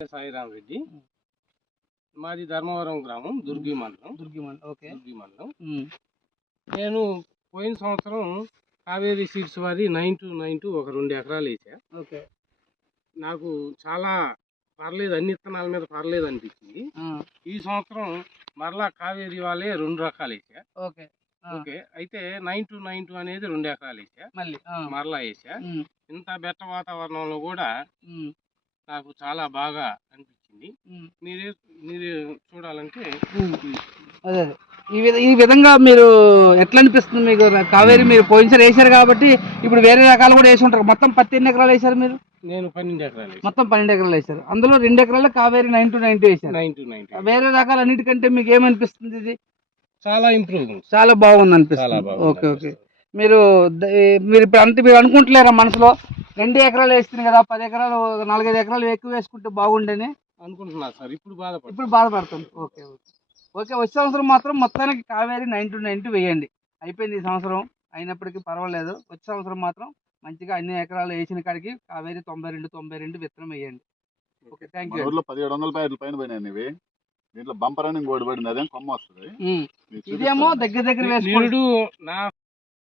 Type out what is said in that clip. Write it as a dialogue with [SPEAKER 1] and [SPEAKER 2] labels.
[SPEAKER 1] సాయిరాం రెడ్డి. మాది ధర్మవరం గ్రామం దుర్గి మండలం.
[SPEAKER 2] దుర్గి మండలం ఓకే.
[SPEAKER 1] దుర్గి మండలం. నేను పోయిన సంవత్సరం కావేరీ సీడ్స్ వారి నైన్ టు నైన్ టు ఒక రెండు ఎకరాలు వేసా.
[SPEAKER 2] ఓకే.
[SPEAKER 1] నాకు చాలా పర్లేదు అన్ని విత్తనాల మీద పర్లేదు అనిపించింది. ఈ సంవత్సరం మరలా కావేరీ వాళ్ళే రెండు రకాలు వేసా.
[SPEAKER 2] ఓకే.
[SPEAKER 1] ఓకే. అయితే నైన్ టు నైన్ టు అనేది రెండు ఎకరాలు వేసా.
[SPEAKER 2] మళ్ళీ
[SPEAKER 1] మరలా వేసా. ఇంత బెట్ట వాతావరణంలో కూడా నాకు చాలా బాగా అనిపించింది. మీరే మీరు చూడాలంటే.
[SPEAKER 2] అదే ఈ విధ ఈ విధంగా మీరు ఎట్లా అనిపిస్తుంది మీకు కావేరి మీరు పోయినసారి వేశారు కాబట్టి ఇప్పుడు వేరే రకాలు కూడా వేసి ఉంటారు. మొత్తం పత్తి ఎన్ని ఎకరాలు వేశారు మీరు?
[SPEAKER 1] నేను పన్నెండు ఎకరాలు
[SPEAKER 2] మొత్తం పన్నెండు ఎకరాలు వేశారు. అందులో రెండు ఎకరాలు కావేరి నైన్ టు నైన్ వేశారు.
[SPEAKER 1] నైన్ టు నైన్
[SPEAKER 2] వేరే రకాలు అన్నిటికంటే మీకు ఏమనిపిస్తుంది ఇది?
[SPEAKER 1] చాలా ఇంప్రూవ్
[SPEAKER 2] చాలా బాగుంది అనిపిస్తుంది ఓకే ఓకే. మీరు మీరు ఇప్పుడు అంత మీరు అనుకుంటలేరా మనసులో? రెండు ఎకరాలు వేస్తుంది కదా పది ఎకరాలు నాలుగైదు ఎకరాలు ఎక్కువ వేసుకుంటే బాగుండేని?
[SPEAKER 1] అనుకుంటున్నా సార్ ఇప్పుడు బాధపడుతుంది
[SPEAKER 2] ఇప్పుడు బాధపడుతుంది ఓకే ఓకే. ఓకే వచ్చే సంవత్సరం మాత్రం మొత్తానికి కావేరి నైన్ టు నైన్ వేయండి. అయిపోయింది ఈ సంవత్సరం అయినప్పటికీ పర్వాలేదు. వచ్చే సంవత్సరం మాత్రం మంచిగా అన్ని ఎకరాలు వేసిన కాడికి కావేరి తొంభై రెండు తొంభై రెండు విత్తనం వేయండి. Okay thank you.
[SPEAKER 3] ఊర్లో పదిహేడు వందల ప్యాకెట్ల పైన పోయినాయి ఇవి. దీంట్లో బంపర్ అని ఇంకోటి పడింది అదేం కొమ్మ వస్తుంది?
[SPEAKER 2] ఇదేమో. దగ్గర దగ్గర
[SPEAKER 1] నా